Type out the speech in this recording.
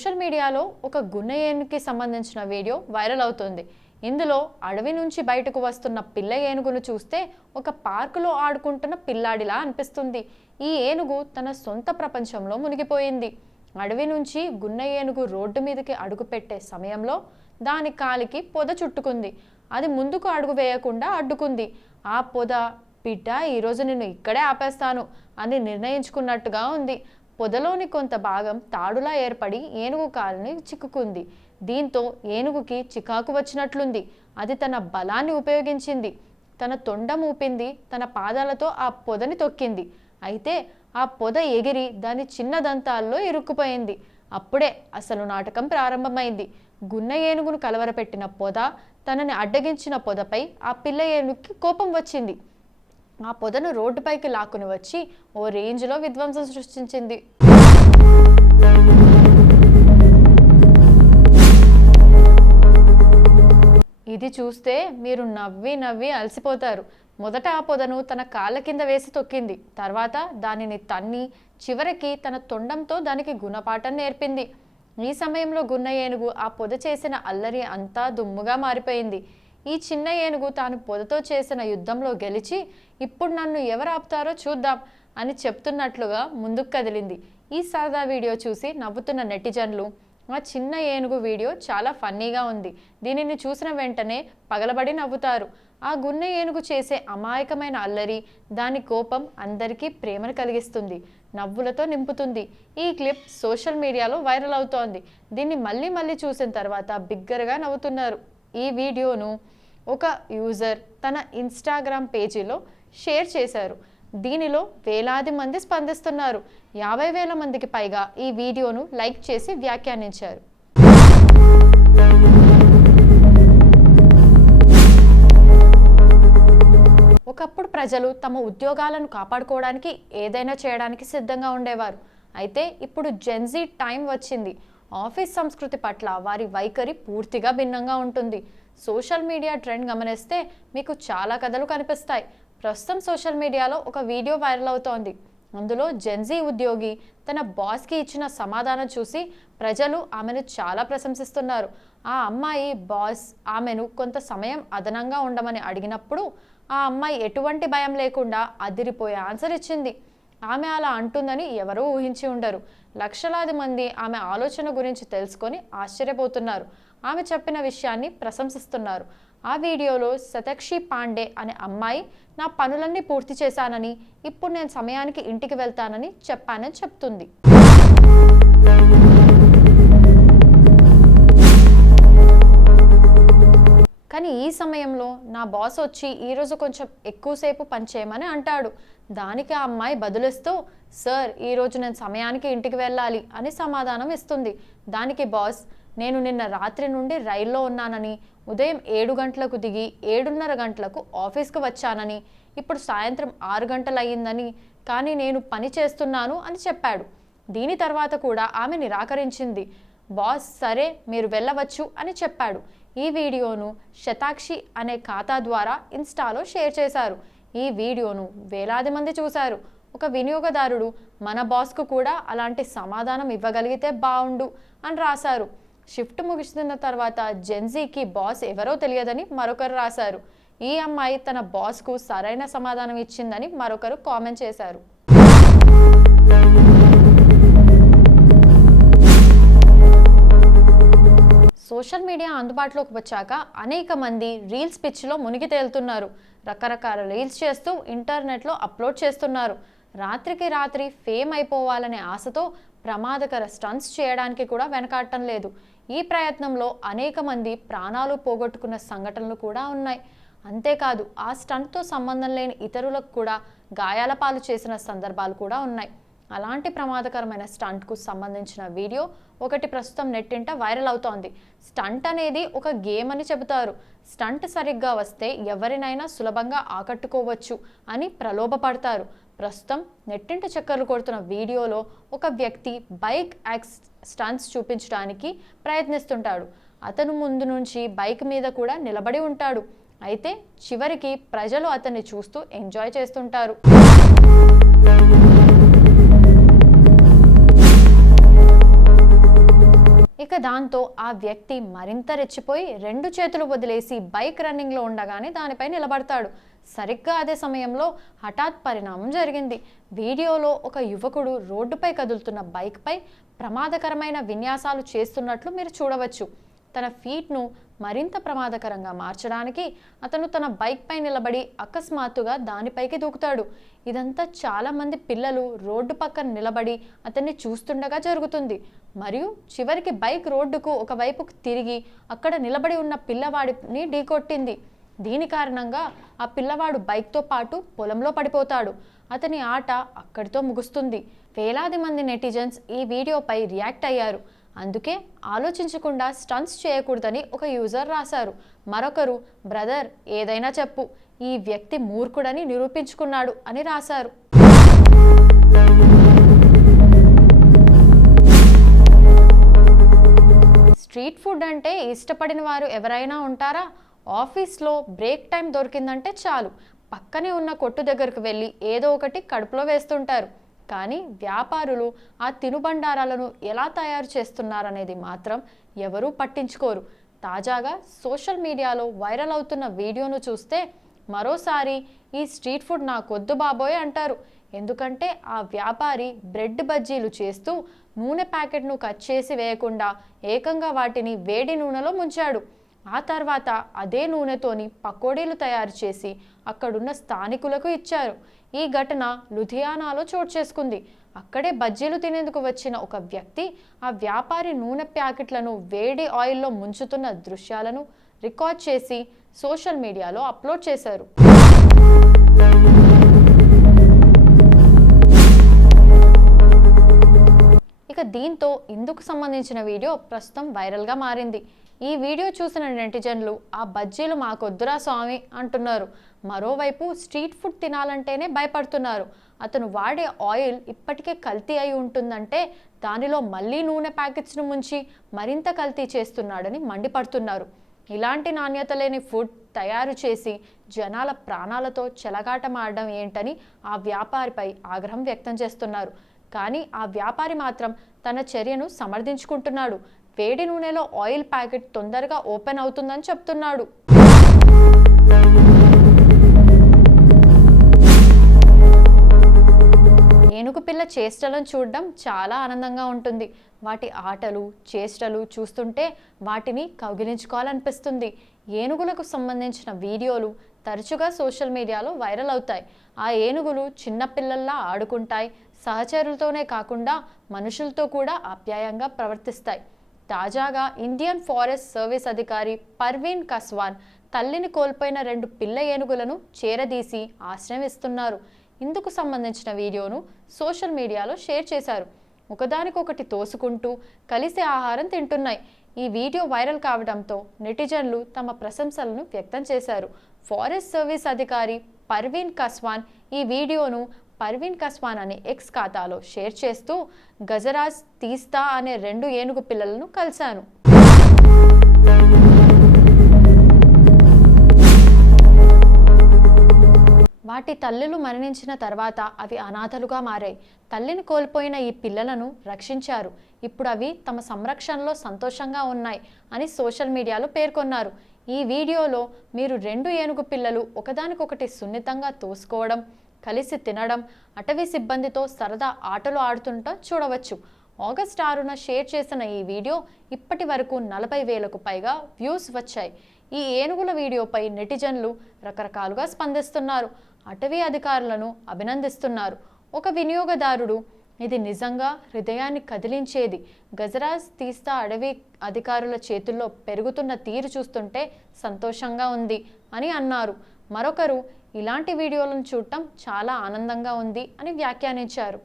Social మీడియాలో ఒక గున్న ఏనుగుకి సంబంధించిన వీడియో వైరల్ అవుతుంది. ఇందులో అడవి నుంచి బయటకు వస్తున్న పిల్ల ఏనుగును చూస్తే ఒక పార్కులో ఆడుకుంటున్న పిల్లాడిలా అనిపిస్తుంది. ఈ ఏనుగు తన సొంత ప్రపంచంలో మునిగిపోయింది. అడవి నుంచి గున్న ఏనుగు రోడ్డు మీదకి అడుగుపెట్టే సమయంలో దాని కాలికి పొద చుట్టుకుంది. అది ముందుకు అడుగు వేయకుండా అడ్డుకుంది. ఆ పొద, బిడ్డ ఈరోజు నిన్ను ఇక్కడే ఆపేస్తాను అని నిర్ణయించుకున్నట్టుగా ఉంది. పొదలోని కొంత భాగం తాడులా ఏర్పడి ఏనుగు కాలుని చిక్కుకుంది. దీంతో ఏనుగుకి చికాకు వచ్చినట్లుంది. అది తన బలాన్ని ఉపయోగించింది. తన తొండం ఊపింది. తన పాదాలతో ఆ పొదని తొక్కింది. అయితే ఆ పొద ఎగిరి దాని చిన్న దంతాల్లో ఇరుక్కుపోయింది. అప్పుడే అసలు నాటకం ప్రారంభమైంది. గున్న ఏనుగును కలవరపెట్టిన పొద, తనని అడ్డగించిన పొదపై ఆ పిల్ల ఏనుగుకి కోపం వచ్చింది. ఆ పొదను రోడ్డుపైకి లాక్కుని వచ్చి ఓ రేంజ్లో విధ్వంసం సృష్టించింది. ఇది చూస్తే మీరు నవ్వి నవ్వి అలసిపోతారు. మొదట ఆ పొదను తన కాళ్ళ కింద వేసి తొక్కింది. తర్వాత దానిని తన్ని, చివరికి తన తొండంతో దానికి గుణపాఠం నేర్పింది. ఈ సమయంలో గున్న ఏనుగు ఆ పొద చేసిన అల్లరి అంతా దుమ్ముగా మారిపోయింది. ఈ చిన్న ఏనుగు తాను పొదతో చేసిన యుద్ధంలో గెలిచి ఇప్పుడు నన్ను ఎవరు ఆపుతారో చూద్దాం అని చెప్తున్నట్లుగా ముందుకు కదిలింది. ఈ సరదా వీడియో చూసి నవ్వుతున్న నెటిజన్లు, ఆ చిన్న ఏనుగు వీడియో చాలా ఫన్నీగా ఉంది, దీనిని చూసిన వెంటనే పగలబడి నవ్వుతారు. ఆ గున్న ఏనుగు చేసే అమాయకమైన అల్లరి, దాని కోపం అందరికీ ప్రేమను కలిగిస్తుంది, నవ్వులతో నింపుతుంది. ఈ క్లిప్ సోషల్ మీడియాలో వైరల్ అవుతోంది. దీన్ని మళ్ళీ చూసిన తర్వాత బిగ్గరగా నవ్వుతున్నారు. ఈ వీడియోను ఒక యూజర్ తన ఇన్స్టాగ్రామ్ పేజీలో షేర్ చేశారు. దీనిలో వేలాది మంది స్పందిస్తున్నారు. 50,000 మందికి పైగా ఈ వీడియోను లైక్ చేసి వ్యాఖ్యానించారు. ఒకప్పుడు ప్రజలు తమ ఉద్యోగాలను కాపాడుకోవడానికి ఏదైనా చేయడానికి సిద్ధంగా ఉండేవారు. అయితే ఇప్పుడు జెన్జీ టైం వచ్చింది. ఆఫీస్ సంస్కృతి పట్ల వారి వైఖరి పూర్తిగా భిన్నంగా ఉంటుంది. సోషల్ మీడియా ట్రెండ్ గమనిస్తే మీకు చాలా కథలు కనిపిస్తాయి. ప్రస్తుతం సోషల్ మీడియాలో ఒక వీడియో వైరల్ అవుతోంది. అందులో జెన్జీ ఉద్యోగి తన బాస్కి ఇచ్చిన సమాధానం చూసి ప్రజలు ఆమెను చాలా ప్రశంసిస్తున్నారు. ఆ అమ్మాయి బాస్ ఆమెను కొంత సమయం అదనంగా ఉండమని అడిగినప్పుడు ఆ అమ్మాయి ఎటువంటి భయం లేకుండా అదిరిపోయే ఆన్సర్ ఇచ్చింది. ఆమె అలా అంటుందని ఎవరూ ఊహించి ఉండరు. లక్షలాది మంది ఆమె ఆలోచన గురించి తెలుసుకొని ఆశ్చర్యపోతున్నారు. ఆమె చెప్పిన విషయాన్ని ప్రశంసిస్తున్నారు. ఆ వీడియోలో శతక్షి పాండే అనే అమ్మాయి, నా పనులన్నీ పూర్తి చేశానని, ఇప్పుడు నేను సమయానికి ఇంటికి వెళ్తానని చెప్పానని చెప్తుంది. కానీ ఈ సమయంలో నా బాస్ వచ్చి ఈరోజు కొంచెం ఎక్కువసేపు పనిచేయమని అంటాడు. దానికి ఆ అమ్మాయి బదులిస్తూ, సార్ ఈరోజు నేను సమయానికి ఇంటికి వెళ్ళాలి అని సమాధానం ఇస్తుంది. దానికి బాస్, నేను నిన్న రాత్రి నుండి రైల్లో ఉన్నానని, ఉదయం 7 గంటలకు దిగి 7:30 గంటలకు ఆఫీస్కి వచ్చానని, ఇప్పుడు సాయంత్రం 6 గంటలు అయ్యిందని, కానీ నేను పని చేస్తున్నాను అని చెప్పాడు. దీని తర్వాత కూడా ఆమె నిరాకరించింది. బాస్ సరే మీరు వెళ్ళవచ్చు అని చెప్పాడు. ఈ వీడియోను శతాక్షి అనే ఖాతా ద్వారా ఇన్స్టాలో షేర్ చేశారు. ఈ వీడియోను వేలాది మంది చూశారు. ఒక వినియోగదారుడు, మన బాస్కు కూడా అలాంటి సమాధానం ఇవ్వగలిగితే బాగుండు అని రాశారు. షిఫ్ట్ ముగిసిన తర్వాత జెన్జీకి బాస్ ఎవరో తెలియదని మరొకరు రాశారు. ఈ అమ్మాయి తన బాస్కు సరైన సమాధానం ఇచ్చిందని మరొకరు కామెంట్ చేశారు. సోషల్ మీడియా అందుబాటులోకి వచ్చాక అనేక మంది రీల్స్ పిచ్చిలో మునిగి తేలుతున్నారు. రకరకాల రీల్స్ చేస్తూ ఇంటర్నెట్లో అప్లోడ్ చేస్తున్నారు. రాత్రికి రాత్రి ఫేమ్ అయిపోవాలనే ఆశతో ప్రమాదకర స్టంట్స్ చేయడానికి కూడా వెనకాడటం లేదు. ఈ ప్రయత్నంలో అనేక మంది ప్రాణాలు పోగొట్టుకున్న సంఘటనలు కూడా ఉన్నాయి. అంతేకాదు ఆ స్టంట్తో సంబంధం లేని ఇతరులకు కూడా గాయాల పాలు చేసిన సందర్భాలు కూడా ఉన్నాయి. అలాంటి ప్రమాదకరమైన స్టంట్కు సంబంధించిన వీడియో ఒకటి ప్రస్తుతం నెట్టింట వైరల్ అవుతోంది. స్టంట్ అనేది ఒక గేమ్ అని చెబుతారు. స్టంట్ సరిగ్గా వస్తే ఎవరినైనా సులభంగా ఆకట్టుకోవచ్చు అని ప్రలోభపడతారు. ప్రస్తుతం నెట్టింట చక్కర్లు కొడుతున్న వీడియోలో ఒక వ్యక్తి బైక్ స్టంట్స్ చూపించడానికి ప్రయత్నిస్తుంటాడు. అతను ముందు నుంచి బైక్ మీద కూడా నిలబడి ఉంటాడు. అయితే చివరికి ప్రజలు అతన్ని చూస్తూ ఎంజాయ్ చేస్తుంటారు. ఇక దాంతో ఆ వ్యక్తి మరింత రెచ్చిపోయి 2 చేతులు వదిలేసి బైక్ రన్నింగ్లో ఉండగానే దానిపై నిలబడతాడు. సరిగ్గా అదే సమయంలో హఠాత్ పరిణామం జరిగింది. వీడియోలో ఒక యువకుడు రోడ్డుపై కదులుతున్న బైక్పై ప్రమాదకరమైన విన్యాసాలు చేస్తున్నట్లు మీరు చూడవచ్చు. తన ఫీట్ను మరింత ప్రమాదకరంగా మార్చడానికి అతను తన బైక్పై నిలబడి అకస్మాత్తుగా దానిపైకి దూకుతాడు. ఇదంతా చాలామంది పిల్లలు రోడ్డు పక్కన నిలబడి అతన్ని చూస్తుండగా జరుగుతుంది. మరియు చివరికి బైక్ రోడ్డుకు ఒకవైపుకు తిరిగి అక్కడ నిలబడి ఉన్న పిల్లవాడిని ఢీకొట్టింది. దీని కారణంగా ఆ పిల్లవాడు బైక్తో పాటు పొలంలో పడిపోతాడు. అతని ఆట అక్కడితో ముగుస్తుంది. వేలాది మంది నెటిజన్స్ ఈ వీడియోపై రియాక్ట్ అయ్యారు. అందుకే ఆలోచించకుండా స్టంట్స్ చేయకూడదని ఒక యూజర్ రాశారు. మరొకరు, బ్రదర్ ఏదైనా చెప్పు, ఈ వ్యక్తి మూర్ఖుడని నిరూపించుకున్నాడు అని రాశారు. స్ట్రీట్ ఫుడ్ అంటే ఇష్టపడిన వారు ఎవరైనా ఉంటారా? ఆఫీస్లో బ్రేక్ టైం దొరికిందంటే చాలు పక్కనే ఉన్న కొట్టు దగ్గరకు వెళ్ళి ఏదో ఒకటి కడుపులో వేస్తుంటారు. కానీ వ్యాపారులు ఆ తినుబండారాలను ఎలా తయారు చేస్తున్నారనేది మాత్రం ఎవరూ పట్టించుకోరు. తాజాగా సోషల్ మీడియాలో వైరల్ అవుతున్న వీడియోను చూస్తే మరోసారి ఈ స్ట్రీట్ ఫుడ్ నాకొద్దు బాబోయ్ అంటారు. ఎందుకంటే ఆ వ్యాపారి బ్రెడ్ బజ్జీలు చేస్తూ నూనె ప్యాకెట్ను కట్ చేసి వేయకుండా ఏకంగా వాటిని వేడి నూనెలో ముంచాడు. ఆ తర్వాత అదే నూనెతోని పకోడీలు తయారు చేసి అక్కడున్న స్థానికులకు ఇచ్చారు. ఈ ఘటన లుధియానాలో చోటు చేసుకుంది. అక్కడే బజ్జీలు తినేందుకు వచ్చిన ఒక వ్యక్తి ఆ వ్యాపారి నూనె ప్యాకెట్లను వేడి ఆయిల్లో ముంచుతున్న దృశ్యాలను రికార్డ్ చేసి సోషల్ మీడియాలో అప్లోడ్ చేశారు. ఇక దీంతో ఇందుకు సంబంధించిన వీడియో ప్రస్తుతం వైరల్గా మారింది. ఈ వీడియో చూసిన నెటిజన్లు ఆ బజ్జీలు మాకొద్దురా స్వామి అంటున్నారు. మరోవైపు స్ట్రీట్ ఫుడ్ తినాలంటేనే భయపడుతున్నారు. అతను వాడే ఆయిల్ ఇప్పటికే కల్తీ అయి ఉంటుందంటే దానిలో మళ్ళీ నూనె ప్యాకెట్స్ను ముంచి మరింత కల్తీ చేస్తున్నాడని మండిపడుతున్నారు. ఇలాంటి నాణ్యత లేని ఫుడ్ తయారు చేసి జనాల ప్రాణాలతో చెలగాటమాడడం ఏంటని ఆ వ్యాపారిపై ఆగ్రహం వ్యక్తం చేస్తున్నారు. కానీ ఆ వ్యాపారి మాత్రం తన చర్యను సమర్థించుకుంటున్నాడు. వేడి నూనెలో ఆయిల్ ప్యాకెట్ తొందరగా ఓపెన్ అవుతుందని చెప్తున్నాడు. ఏనుగు పిల్ల చేష్టలను చూడడం చాలా ఆనందంగా ఉంటుంది. వాటి ఆటలు చేష్టలు చూస్తుంటే వాటిని కౌగిలించుకోవాలనిపిస్తుంది. ఏనుగులకు సంబంధించిన వీడియోలు తరచుగా సోషల్ మీడియాలో వైరల్ అవుతాయి. ఆ ఏనుగులు చిన్నపిల్లల్లా ఆడుకుంటాయి. సహచరులతోనే కాకుండా మనుషులతో కూడా ఆప్యాయంగా ప్రవర్తిస్తాయి. తాజాగా ఇండియన్ ఫారెస్ట్ సర్వీస్ అధికారి పర్వీన్ కస్వాన్ తల్లిని కోల్పోయిన 2 పిల్ల ఏనుగులను చేరదీసి ఆశ్రయం ఇస్తున్నారు. ఇందుకు సంబంధించిన వీడియోను సోషల్ మీడియాలో షేర్ చేశారు. ఒకదానికొకటి తోసుకుంటూ కలిసి ఆహారం తింటున్నాయి. ఈ వీడియో వైరల్ కావడంతో నెటిజన్లు తమ ప్రశంసలను వ్యక్తం చేశారు. ఫారెస్ట్ సర్వీస్ అధికారి పర్వీన్ కస్వాన్ ఈ వీడియోను పర్వీన్ కస్వాన్ అనే ఎక్స్ ఖాతాలో షేర్ చేస్తూ గజరాజ్ తీస్తా అనే 2 ఏనుగు పిల్లలను కలిశాను. వాటి తల్లులు మరణించిన తర్వాత అవి అనాథలుగా మారాయి. తల్లిని కోల్పోయిన ఈ పిల్లలను రక్షించారు. ఇప్పుడు అవి తమ సంరక్షణలో సంతోషంగా ఉన్నాయి అని సోషల్ మీడియాలో పేర్కొన్నారు. ఈ వీడియోలో మీరు 2 ఏనుగు పిల్లలు ఒకదానికొకటి సున్నితంగా తోసుకోవడం, కలిసి తినడం, అటవీ సిబ్బందితో సరదా ఆటలు ఆడుతుంటా చూడవచ్చు. ఆగస్టు 6న షేర్ చేసిన ఈ వీడియో ఇప్పటి వరకు 40,000కు పైగా వ్యూస్ వచ్చాయి. ఈ ఏనుగుల వీడియోపై నెటిజన్లు రకరకాలుగా స్పందిస్తున్నారు. అటవీ అధికారులను అభినందిస్తున్నారు. ఒక వినియోగదారుడు, ఇది నిజంగా హృదయాన్ని కదిలించేది. గజరాజ్ తీస్తా అడవి అధికారుల చేతుల్లో పెరుగుతున్న తీరు చూస్తుంటే సంతోషంగా ఉంది అని అన్నారు. మరొకరు, ఇలాంటి వీడియోలను చూడటం చాలా ఆనందంగా ఉంది అని వ్యాఖ్యానించారు.